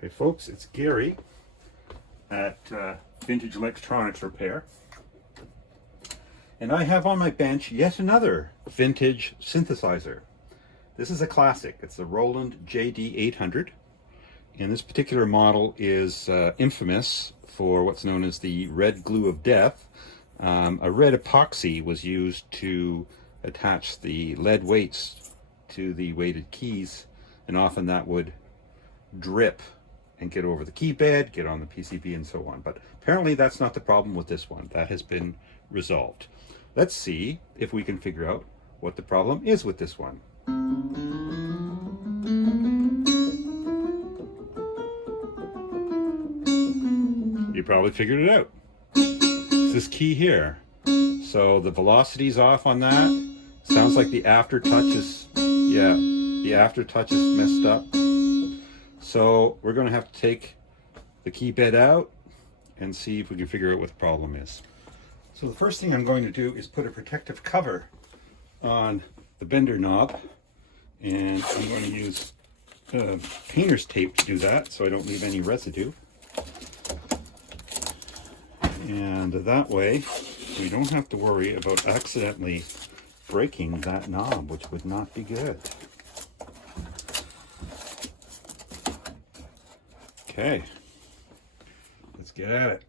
Hey folks, it's Gary at Vintage Electronics Repair. And I have on my bench yet another vintage synthesizer. This is a classic. It's the Roland JD 800. And this particular model is infamous for what's known as the red glue of death. A red epoxy was used to attach the lead weights to the weighted keys, and often that would drip and get over the key bed, get on the PCB and so on. But apparently that's not the problem with this one. That has been resolved. Let's see if we can figure out what the problem is with this one. You probably figured it out. It's this key here. So the velocity's off on that. Sounds like the aftertouch is, yeah, the aftertouch is messed up. So we're going to have to take the key bed out and see if we can figure out what the problem is. So the first thing I'm going to do is put a protective cover on the bender knob, and I'm going to use painter's tape to do that so I don't leave any residue. And that way we don't have to worry about accidentally breaking that knob, which would not be good. Okay, let's get at it.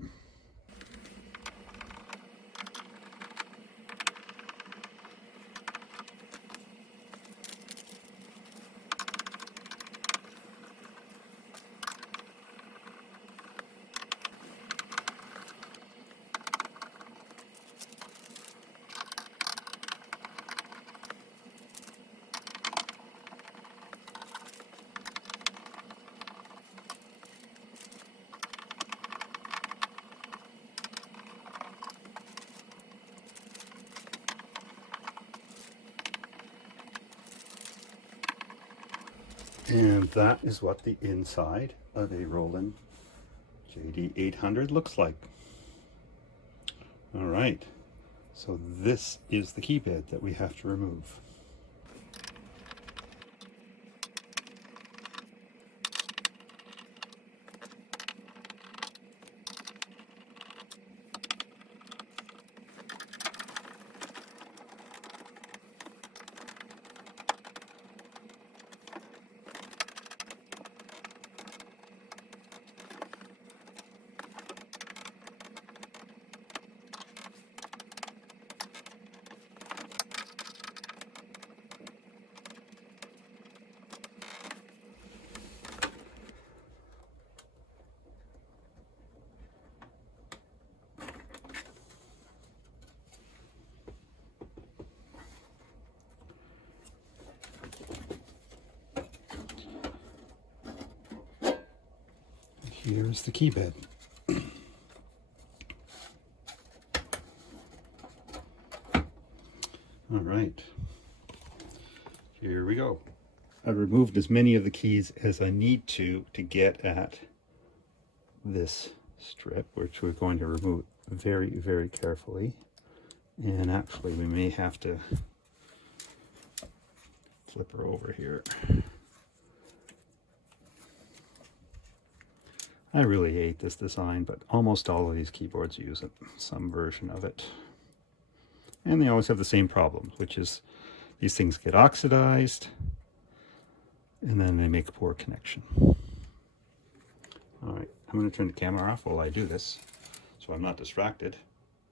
And that is what the inside of a Roland JD 800 looks like. All right, so this is the key bed that we have to remove. Here's the key bed. All right, here we go. I've removed as many of the keys as I need to get at this strip, which we're going to remove very, very carefully. And actually, we may have to flip her over here. I really hate this design, but almost all of these keyboards use it, some version of it. And they always have the same problems, which is these things get oxidized and then they make a poor connection. All right, I'm going to turn the camera off while I do this so I'm not distracted,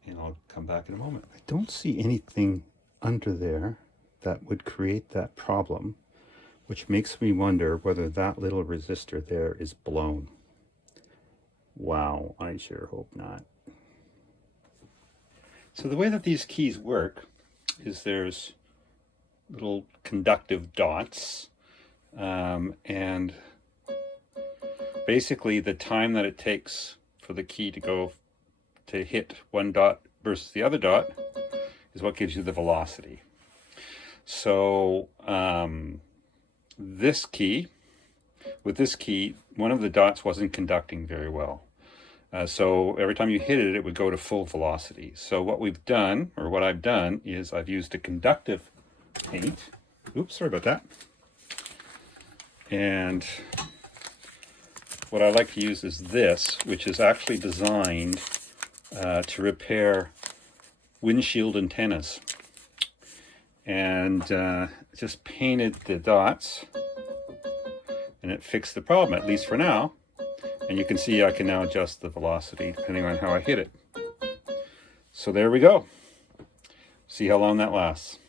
and I'll come back in a moment. I don't see anything under there that would create that problem, which makes me wonder whether that little resistor there is blown. Wow, I sure hope not. So the way that these keys work is there's little conductive dots, and basically the time that it takes for the key to go to hit one dot versus the other dot is what gives you the velocity. So with this key, one of the dots wasn't conducting very well. So every time you hit it, it would go to full velocity. So what we've done, or what I've done, is I've used a conductive paint. Oops, sorry about that. And what I like to use is this, which is actually designed to repair windshield antennas. And just painted the dots, and it fixed the problem, at least for now. And you can see I can now adjust the velocity depending on how I hit it. So there we go. See how long that lasts.